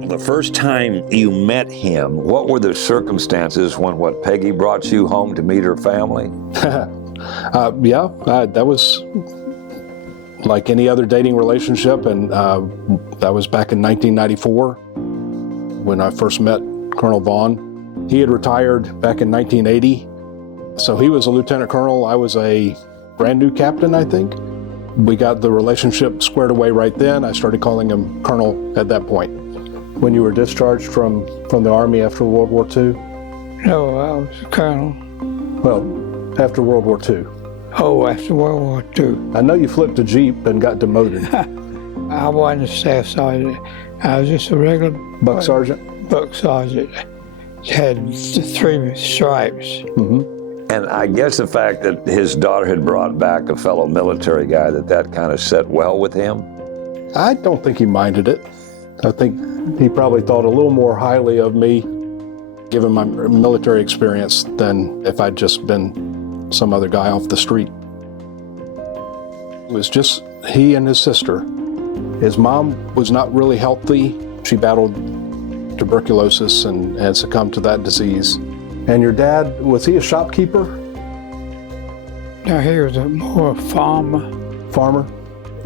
The first time you met him, what were the circumstances when Peggy brought you home to meet her family? That was like any other dating relationship, and that was back in 1994 when I first met Colonel Vaughan. He had retired back in 1980, so he was a lieutenant colonel. I was a brand new captain, I think. We got the relationship squared away right then. I started calling him Colonel at that point. When you were discharged from the Army after World War II? No, I was a colonel. Well, after World War II. Oh, after World War II. I know you flipped a Jeep and got demoted. I wasn't a staff sergeant. I was just a regular Buck sergeant? Buck sergeant. Had 3 stripes. Mm-hmm. And I guess the fact that his daughter had brought back a fellow military guy, that kind of set well with him? I don't think he minded it. I think he probably thought a little more highly of me, given my military experience, than if I'd just been some other guy off the street. It was just he and his sister. His mom was not really healthy. She battled tuberculosis and succumbed to that disease. And your dad, was he a shopkeeper? No, he was a more farmer. Farmer?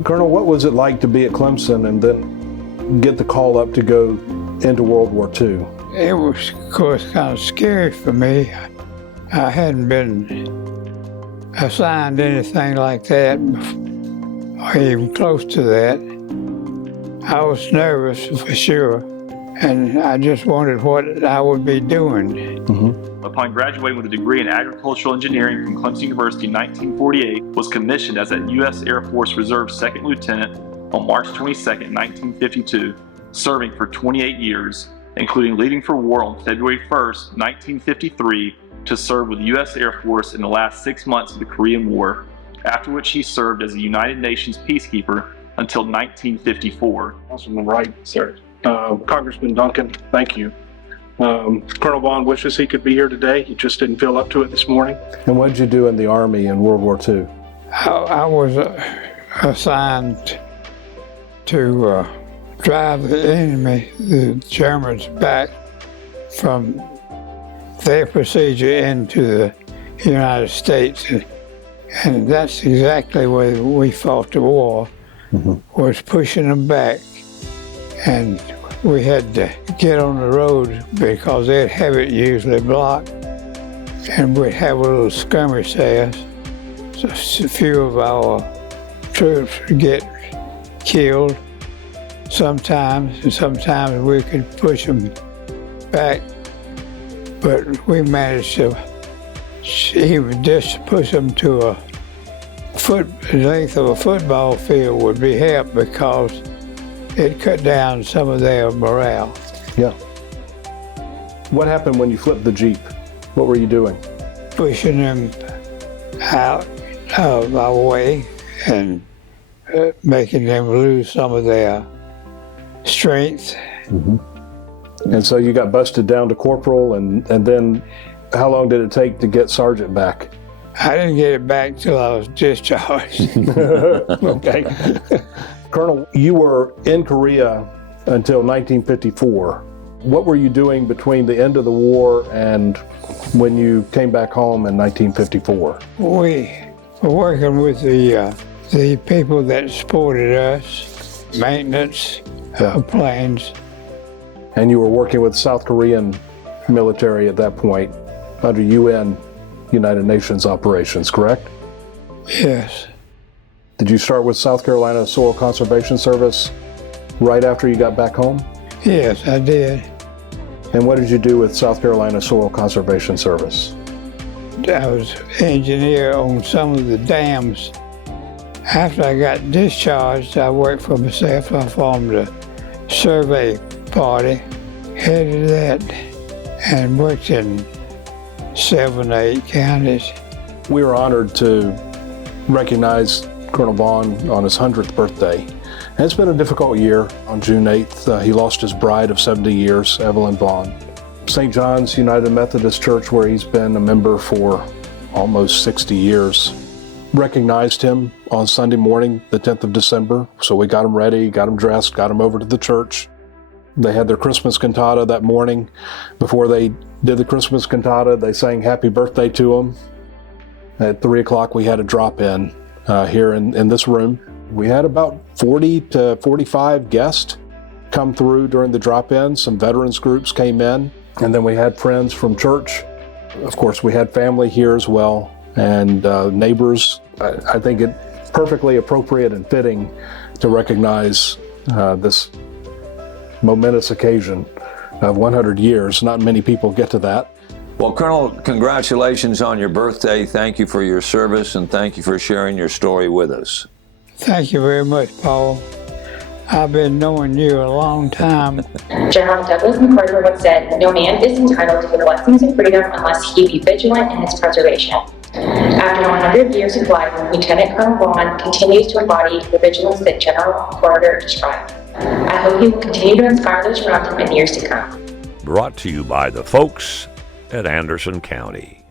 Colonel, what was it like to be at Clemson and then get the call up to go into World War II? It was, of course, kind of scary for me. I hadn't been assigned anything like that, or even close to that. I was nervous for sure, and I just wondered what I would be doing. Mm-hmm. Upon graduating with a degree in agricultural engineering from Clemson University in 1948, was commissioned as a U.S. Air Force Reserve Second Lieutenant on March 22, 1952, serving for 28 years, including leaving for war on February 1, 1953, to serve with the U.S. Air Force in the last 6 months of the Korean War, after which he served as a United Nations peacekeeper until 1954. Councilman Wright, sir. Congressman Duncan, thank you. Colonel Vaughan wishes he could be here today. He just didn't feel up to it this morning. And what did you do in the Army in World War II? I was assigned to drive the enemy, the Germans, back from their procedure into the United States. And that's exactly where we fought the war, was pushing them back. And we had to get on the road because they'd have it usually blocked. And we'd have a little skirmish there. So a few of our troops would get killed sometimes, and sometimes we could push them back. But we managed to even just push them to the length of a football field would be help, because it cut down some of their morale. Yeah. What happened when you flipped the Jeep? What were you doing? Pushing them out of our way and making them lose some of their strength. Mm-hmm. And so you got busted down to corporal, and then how long did it take to get sergeant back? I didn't get it back till I was discharged. Okay. Colonel, you were in Korea until 1954. What were you doing between the end of the war and when you came back home in 1954? We were working with the people that supported us, maintenance of planes. And you were working with South Korean military at that point under UN, United Nations operations, correct? Yes. Did you start with South Carolina Soil Conservation Service right after you got back home? Yes, I did. And what did you do with South Carolina Soil Conservation Service? I was engineer on some of the dams. After I got discharged, I worked for myself. I formed a survey party, headed that, and worked in 7 or 8 counties. We were honored to recognize Colonel Vaughan on his 100th birthday. And it's been a difficult year. On June 8th, he lost his bride of 70 years, Evelyn Vaughan. St. John's United Methodist Church, where he's been a member for almost 60 years, recognized him on Sunday morning, the 10th of December. So we got him ready, got him dressed, got him over to the church. They had their Christmas cantata that morning. Before they did the Christmas cantata, they sang happy birthday to him. At 3 o'clock, we had a drop-in here in this room. We had about 40 to 45 guests come through during the drop-in. Some veterans groups came in, and then we had friends from church. Of course, we had family here as well, and neighbors. I think it's perfectly appropriate and fitting to recognize this momentous occasion of 100 years. Not many people get to that. Well, Colonel, congratulations on your birthday. Thank you for your service, and thank you for sharing your story with us. Thank you very much, Paul. I've been knowing you a long time. General Douglas MacArthur once said, "No man is entitled to the blessings of freedom unless he be vigilant in its preservation." After 100 years of life, Lieutenant Colonel Vaughan continues to embody the vigilance that General MacArthur described. I hope he will continue to inspire those around him in years to come. Brought to you by the folks at Anderson County.